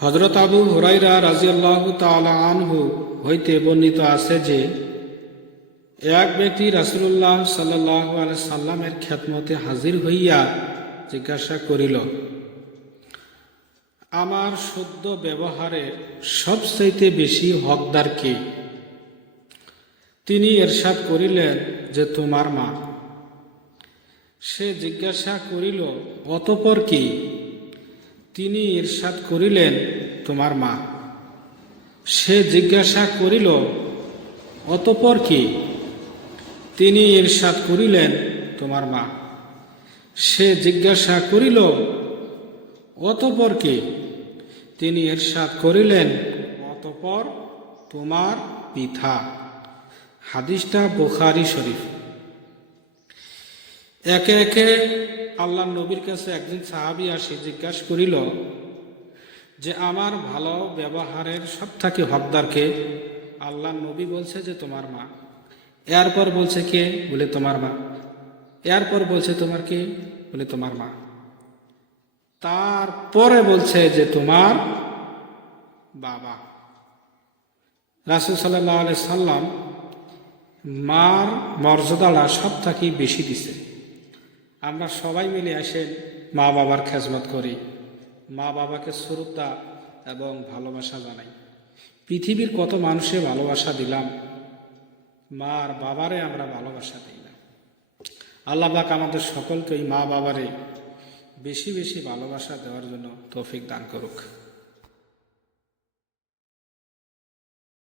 হযরত আবু হুরায়রা রাদিয়াল্লাহু তাআলা আনহু হইতে বর্ণিত আছে যে এক ব্যক্তি রাসূলুল্লাহ সাল্লাল্লাহু আলাইহি সাল্লামের খেদমতে হাজির হইয়া জিজ্ঞাসা করিল, আমার শুদ্ধ ব্যবহারের সবচাইতে বেশি হকদার কে? তিনি ইরশাদ করিলেন যে তোমার মা। সে জিজ্ঞাসা করিল, অতঃপর কি? তিনি ইরশাদ করিলেন, তোমার মা। সে জিজ্ঞাসা করিল, অতঃপর কি? তিনি ইরশাদ করিলেন, তোমার মা। সে জিজ্ঞাসা করিল, অতঃপর কি? তিনি ইরশাদ করিলেন, অতঃপর তোমার পিতা। হাদিসটা বুখারী শরীফ। একে একে আল্লাহর নবীর কাছে একদিন সাহাবী আসি জিজ্ঞাসা করিল যে আমার ভালো ব্যবহারের সবথেকে হকদার কে? আল্লাহর নবী বলছে যে তোমার মা। এরপর বলছে কে? বলে তোমার মা। এরপর বলছে তোমার কে? বলে তোমার মা। তারপরে বলছে যে তোমার বাবা। রাসূল সাল্লাল্লাহু আলাইহি সাল্লাম মার মর্যাদাটা সব থেকে বেশি দিছে। আমরা সবাই মিলে আসেন মা বাবার খেজমত করি, মা বাবাকে শ্রদ্ধা এবং ভালোবাসা জানাই। পৃথিবীর কত মানুষে ভালোবাসা দিলাম, মা আর বাবারে আমরা ভালোবাসা দিই না। আল্লাহ পাক আমাদের সকলকে এই মা বাবারে বেশি বেশি ভালোবাসা দেওয়ার জন্য তৌফিক দান করুক।